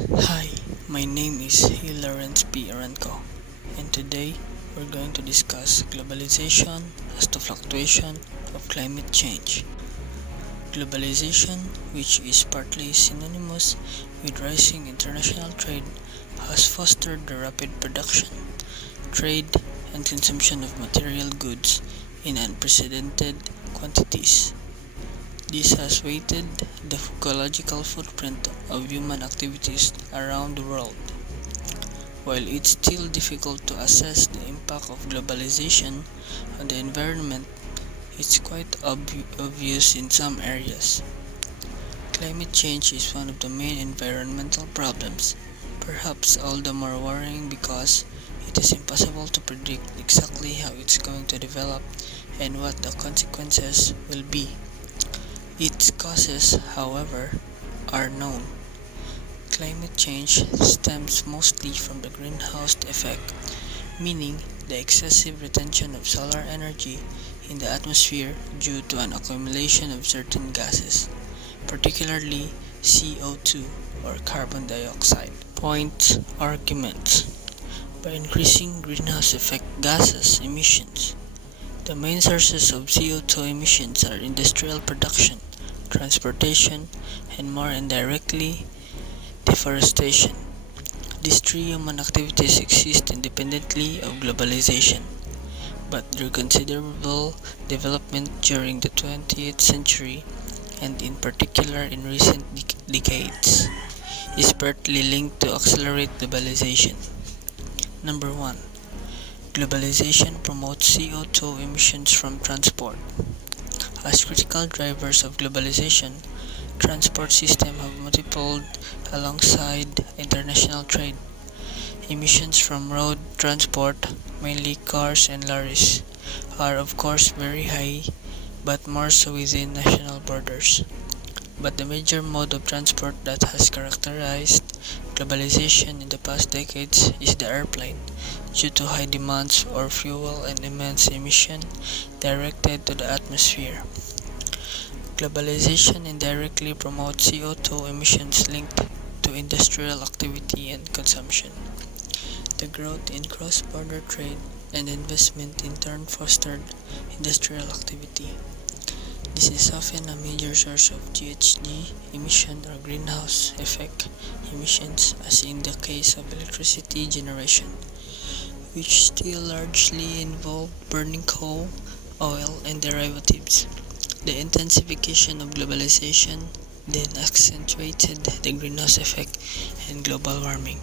Hi, my name is Lawrence P. Aranco, and today we're going to discuss globalization as the fluctuation of climate change. Globalization, which is partly synonymous with rising international trade, has fostered the rapid production, trade, and consumption of material goods in unprecedented quantities. This has weighted the ecological footprint of human activities around the world. While it's still difficult to assess the impact of globalization on the environment, it's quite obvious in some areas. Climate change is one of the main environmental problems, perhaps all the more worrying because it is impossible to predict exactly how it's going to develop and what the consequences will be. Its causes, however, are known. Climate change stems mostly from the greenhouse effect, meaning the excessive retention of solar energy in the atmosphere due to an accumulation of certain gases, particularly CO2 or carbon dioxide. Points arguments. By increasing greenhouse effect gases emissions, the main sources of CO2 emissions are industrial production, transportation, and more indirectly, deforestation. These three human activities exist independently of globalization, but their considerable development during the 20th century, and in particular in recent decades, is partly linked to accelerate globalization. Number 1. Globalization promotes CO2 emissions from transport. As critical drivers of globalization, transport systems have multiplied alongside international trade. Emissions from road transport, mainly cars and lorries, are of course very high, but more so within national borders. But the major mode of transport that has characterized globalization in the past decades is the airplane, due to high demands for fuel and immense emission directed to the atmosphere. Globalization indirectly promotes CO2 emissions linked to industrial activity and consumption. The growth in cross-border trade and investment in turn fostered industrial activity. This is often a major source of GHG emission or greenhouse effect emissions, as in the case of electricity generation, which still largely involve burning coal, oil, and derivatives. The intensification of globalization then accentuated the greenhouse effect and global warming.